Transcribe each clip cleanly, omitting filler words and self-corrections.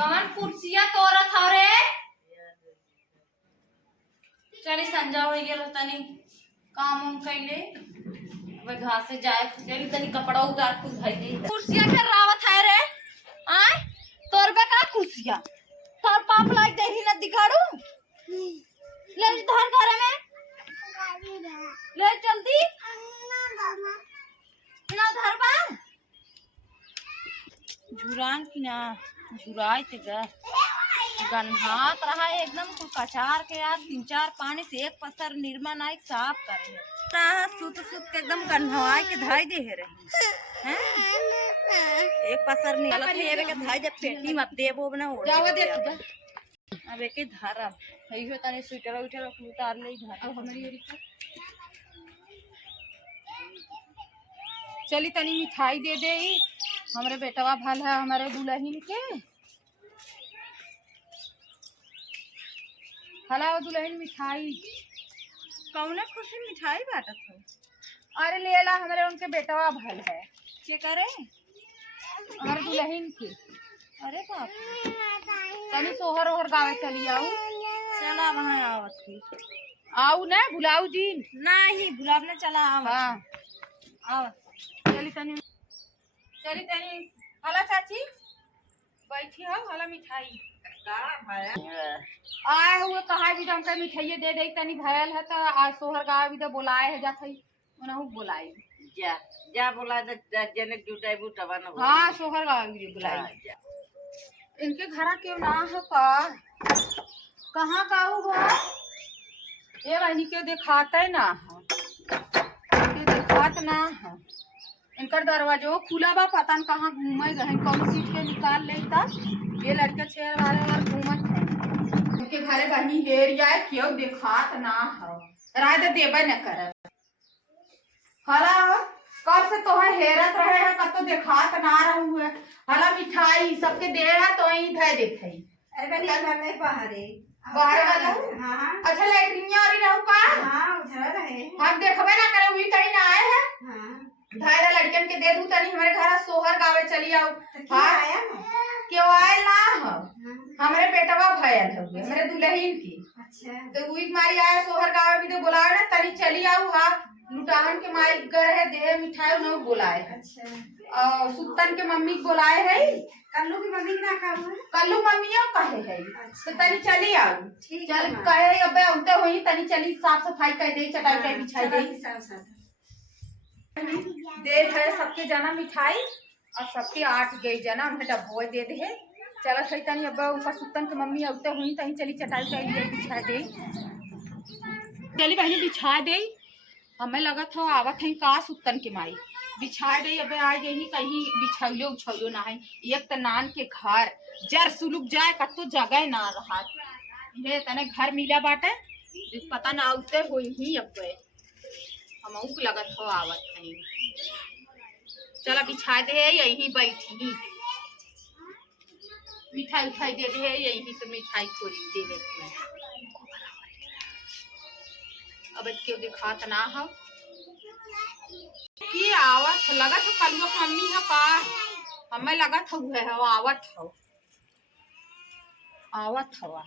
कौन कुर्सिया तोरत हो रे? चली संजा हो गया तनी काम उम कैले अब घास से जाए चली तनी कपड़ा उतार के धई दे। कुर्सिया के रावत है रे आय तोर पे का कुर्सिया तोर पाप लाग देही न दिखाड़ू ले धर घरे में ले जल्दी ना धर बा झुरान की ना झुराई ते गन्हात रहा है एकदम कुल कचार के यार 3-4 पानी से एक पसर निर्मा नाइक साफ करे है सुत सुत के एकदम गन्हवाई के धाई दे रही हैं एक पसर निकलत है एबे के धाई जब पेटी मत देबो ना हो जावा दे तू अब एके धारा हई हो तने स्वेटर उठे उतार ले धारा हमारी ओरी चली तनी मिठाई दे दे हमारे बेटवा भल है हमारे दुल्हन के हला दुल्हन मिठाई कौन खुशी मिठाई बाटत हो। अरे लेला हमारे उनके बेटवा भल है के करे हमारे दुल्हन के। अरे बाप तनी सोहर ओहर गावे चली आऊ चला वहां आवत थी आऊ ना बुलाऊ जी नहीं बुलाव ना चला आवत हाँ आवत चली तनी हला चाची बैठी हो हला मिठाई आए हुए कहा भी हमका मिठाई दे दे तनी भयल है तो आज सोहर गाँव भी तो बोलाए है जात उन्हें बुलाए जा जा बोला जने जुटाई बुटवा न हाँ सोहर गाँव भी बुलाए इनके घरा क्यों ना है का कहाँ का हुआ ये बहनी के दिखाते ना है दिखात ना है इनकर दरवाजो खुला बा पता न कहाँ घूमे गए कौन चीज के निकाल लेता ये लड़के छेड़ वाले और घूमत है उनके घरे बहनी हेर जाए क्यों दिखात ना हो राय दे देबे न कर हला कब से तो है हेरत रहे है कब तो दिखात ना रहू है हला मिठाई सबके देगा तो ही थे देखे अरे बनी घर में बाहर बाहर वाला हां अच्छा लैट्रिन और रहू का हां उधर रहे हम देखबे ना करे वही कहीं ना आए है हां धायरा लड़कन के दे दू तनी हमारे घर सोहर गावे चली आऊ हां आया ना क्यों आए ना हो हमारे बेटवा भयल हो हमारे दुल्हन की अच्छा तो वही मारी आया सोहर गावे भी तो बुलाए ना तनी चली आऊ हा लुटावन के माई घर है दे मिठाई न बुलाए है अच्छा और सुतन के मम्मी को बुलाए है कल्लू की मम्मी ना काम है कल्लू मम्मियों कहे है तो तनी चली आऊ ठीक चल कहे अबे उनते होई तनी चली साफ सफाई कर दे चटाई पे बिछाई दे साफ साफ दे है सबके जना मिठाई और सबके 8 गई जना हमने डब्बो दे दे चला सही तनी अब उनका सुतन के मम्मी औते हुई तनी चली चटाई पे दे बिछा दे चली बहनी बिछा दे हमें लगत हो आवत है का सुतन के माई बिछा दे अब आ जाही कहीं बिछाइयो उछाइयो ना है एक त नान के घर जर सुलुक जाए कतो जगह ना रहा ये तने घर मिला बाटे पता ना औते होई ही अब हम उक लगत हो आवत है चला बिछा दे यही बैठी मिठाई उठाई दे दे यही से मिठाई थोड़ी दे दे अब क्यों दिखात ना हो की आवत लगत हो कलुआ मम्मी है का हमें लगत हो है आवत हो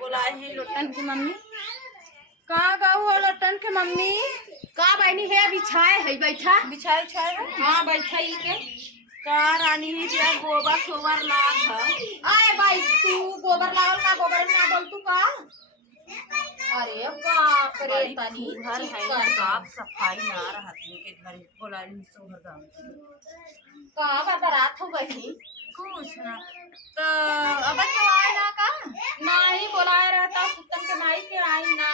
बुलाए हैं लोटन की मम्मी का गाऊ हो लटन के मम्मी का बहनी है बिछाए है बैठा बिछाए छाए हाँ बैठा ही के का रानी ही दिया गोबर सोबर लाग है आए भाई तू गोबर लागल का गोबर ना डल तू का अरे बाप रे तनी घर है साफ सफाई ना रहत के घर बोलाए सोहर गाँव का बदरात हो गई कुछ ना तो अब तो आए ना का नहीं बोलाया रहता सुतन के माई के आई ना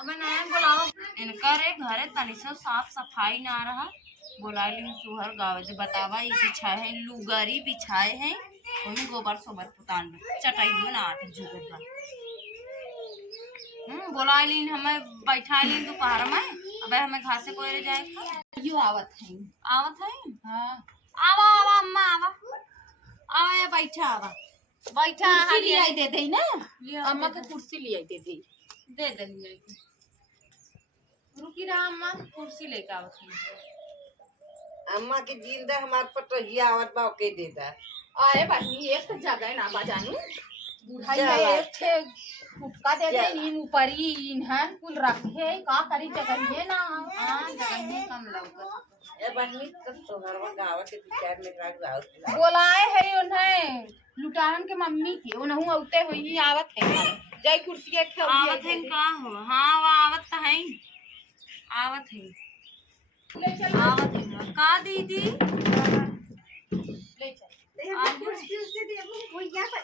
अब नया बोलावा इनका रे घरे तनी से साफ सफाई ना रहा बोला ली सुहर गाँव दे बतावा ये बिछाए है लुगरी बिछाए है वही गोबर सोबर पुतान चटाई ना आटे जुगत बा बोला ली हमें बैठा ली दोपहर में अब हमें घासे कोयरे जाए यो आवत है हाँ आवा आवा अम्मा आवा आवा या बैठा कुर्सी ले आई दे दे ना लिया अम्मा के कुर्सी ले आई दे दे दे दे रुकी रुकी रहा अम्मा, कुर्सी लेके आओ थी। अम्मा के जिंदा हमार पटोहिया आवत बा के दे दा। अरे बहनी एक तो जगह ना बजानू बुढ़ाई चला। है एक छे फुटका दे दे इन ऊपरी इन्हन कुल रखे का करी जगह ये ना हाँ जगह कम लौकत। ए बहनी तब तोहरवा गावा के विचार में राग आवत बोलाए है उन्हें लुटारन के मम्मी की उन्हें औते हुई आवत है जय कुर्सी के आवत है का हो? हाँ वो आवत तो है, आवत है, आवत है का दीदी। ले चल ते हम कुर्सी से देबो भैया पर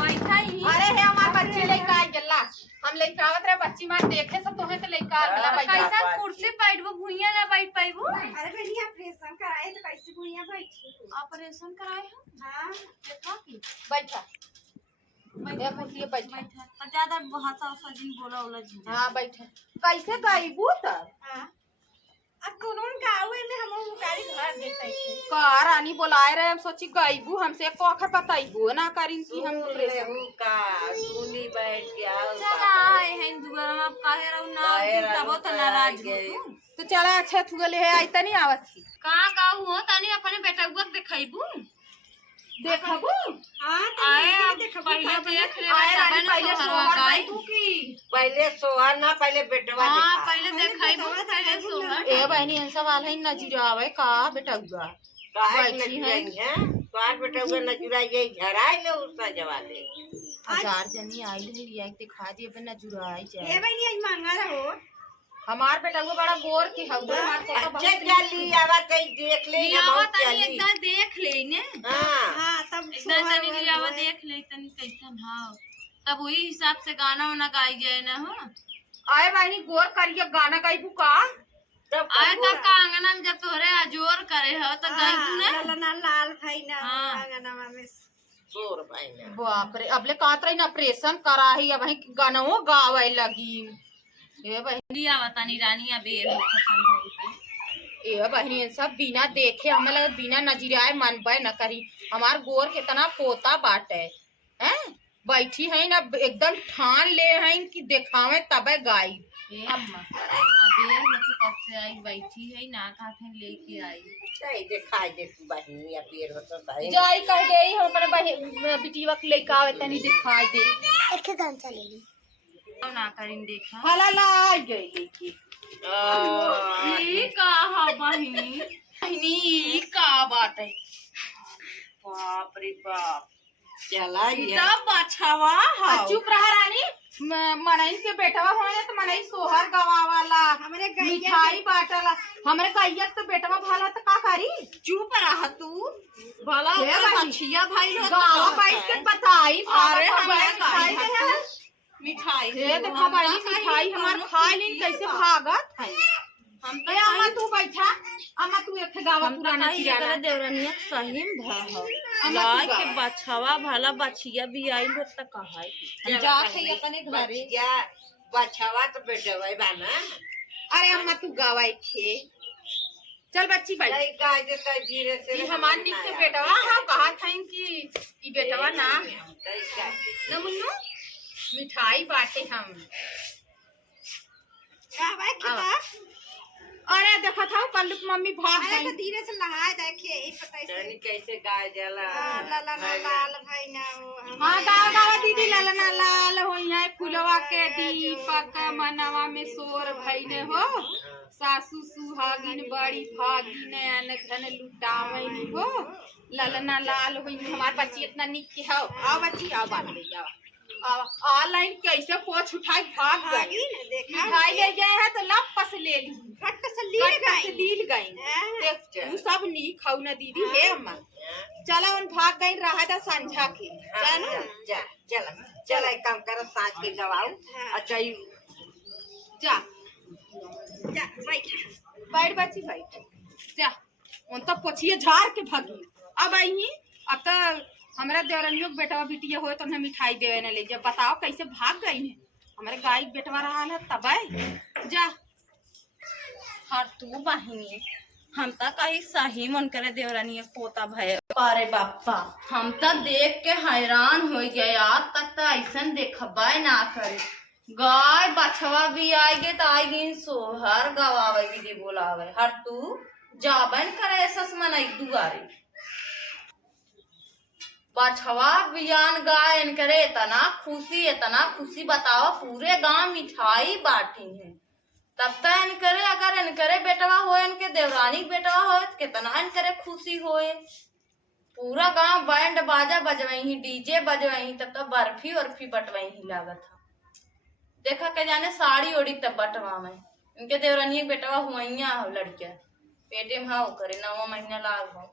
बैठा ही अरे है हमार बच्ची लेके आ गेला हम लेके आवत रहे बच्ची मार देखे सब तोहे तो लेके आ गेला बैठा कैसा कुर्सी बैठबो, भुइया ना बैठ पाइबो। अरे बेनी ऑपरेशन कराए तो कैसे भैया बैठी ऑपरेशन कराए हो? हां देखा की बैठा ये कुर्सी पे बैठा बैठा पर ज्यादा भाषा उसा दिन बोला ओला जी। हां बैठा कैसे गईबू त हां अब कोनों गाँव में हम उकारी घर देते थे का रानी बुलाए रहे हम सोची गईबू हमसे एक आखर बताईबू ना करिन की हम लेहू का सुनी बैठ के आओ चला आए हैं दुगर में, अब काहे रहू ना काहे रहू, तब तो काहे नाराज गए। हो तू। तो चला अच्छा थुगले है आई तनी आवत थी कहाँ गाँव हो तनी अपने बेटा को दिखाइबू। देखबू हां आए अब पहले देख ले आए रानी तबे पहले ना सोहर सोहर गाई। बैठू की पहले सोहर ना पहले बेटवा हाँ देखा पहले दिखाइबू पहले सोहर। ए बहनी इन सब वाला ही नजर आवे का बेटा हुआ काहे बैठी न हैं। जुराई है तोहार बेटा हुआ न जुराई ये झराई ले उसका जवाले। हजार जनी आई है रिया के दिखा दिए बिना जुराई ए जाए बेनी आज मांगा रहो हमार बेटा को बड़ा गोर की हवा हमार को तो अच्छा जल्दी आवा कहीं देख ले लियावा हम तनी चली। एकदम देख ले ने, हाँ हां तब एकदम तनी लियावा देख ले तनी कैसन हां, तब वही हिसाब से गाना वाना गाई जाए ना हो। आए बहनी गोर करिए गाना गाइबू का तब आए कहूँ तब का आंगना में जब तोहरे अजोर करे हो तो गाइबू ना। ललना लाल भाई ना हाँ। आंगनवा में सोर भाई ना बाप रे अबले कात रही ऑपरेशन करा ही अब गानवो गावे लगी ए बहनी लियावा तनी रानी बेर हो खसन भई के। ए बहनी इन सब बिना देखे हमें लगे बिना नजरियाए मन पे न करी हमार गोर कितना पोता बाटे हैं बैठी है ना एकदम ठान ले है कि दिखावे तबे गाई ए अम्मा बेर हो के कब से आई बैठी है ना खाते लेके आई। नहीं दिखाई दे तू बहनी या पेड़ हो तो भाई जाई कह गई हम अपने बिटिया के लेके आवे तनी दिखाई दे एक गान चले ली अब ना करिन देखा। हला ला गई लेके ई का हा बहिनी बहनी का बात है बाप रे बाप चला ये तब बछवा हा चुप रहा रानी मनई के बेटवा होने तो मनई सोहर गवावाला हमरे गैया मिठाई बाटला हमरे गैया तो बेटवा भाला तो का करी चुप रहा तू भला हे ओकर बहिनी। बछिया भाई हो गावा बैठ के बताई अरे भाला हमारे मिठाई गाई दे है मिठाई हे देखा बड़ी मिठाई हमार खा ली कैसे भागत है हम ए अम्मा तू बैठा अम्मा तू एक गावा पुराना चिराना देवरनिया सही भा हो अम्मा गाय तू के गा। बछवा भला बछिया भी आई हो त कहाई हम जात है अपने घरे। बचिया बछवा तो बेटवा बा ना अरे अम्मा तू गावाई थे चल बच्ची बैठ नहीं गाय देता धीरे से ई हमार निक के बेटवा हाँ कहा था कि ई बेटवा ना न मुन्नू मिठाई बाटे हम गावा की बा अरे देखा था कल मम्मी भाग अरे तो गई धीरे से लहाए देखे ई पता से जानी कैसे गाय जला ललना लाल भाई ना वो हाँ गावा गावा दीदी ललना लाल हो है फुलवा के दीपक मनवा में सोर भइने हो सासू सुहागिन बड़ी भागिन अन धन लुटावनी हो ललना लाल हो हमार बच्ची इतना निक के हो आओ बच्ची आओ बात ले जाओ ऑनलाइन कैसे पोछ उठाई भाग गई भागी ना देखा मिठाई ले गए है तो लपस ले ली फट से लील गई लील गई देख तू सब नी खाऊ ना दीदी हे अम्मा चला उन भाग गई रहा था संझा के जानू जा चला चला एक काम करो साँझ के गवाओ अच्छा ये जा जा बैठ बैठ बच्ची बैठ जा उन तो पोछिए झाड़ के भागी अब आई अब तो हमारा देवरनियों के बेटवा बिटिया हो तो उन्हें मिठाई देवे न ले जा बताओ कैसे भाग गई है हमारे गाय के बेटवा रहा है तब जा हर तू बहिनी हम तो कहीं सही मन करे देवरानी पोता भय अरे बापा हम तो देख के हैरान हो गए आज तक तो ऐसा देखबे ना करे गाय बछवा भी आएगे तो आएगी सोहर गवावे भी बोलावे हर तू जाबन करे सस मन एक दुआरे बछवा बियान गाय करे इतना खुशी बताओ पूरे गांव मिठाई बांटी है। तब तक इनकरे अगर इनकरे बेटवा हो इनके देवरानी बेटवा हो कितना इनकरे खुशी होए। पूरा गांव बैंड बाजा बजवही डीजे बजवही तब तो बर्फी वर्फी बटवही लागत था। देखा के जाने साड़ी ओड़ी तब बटवा में इनके देवरानी बेटवा हुआ लड़किया पेटे में हाँ करे 9वां महीना लाग हो।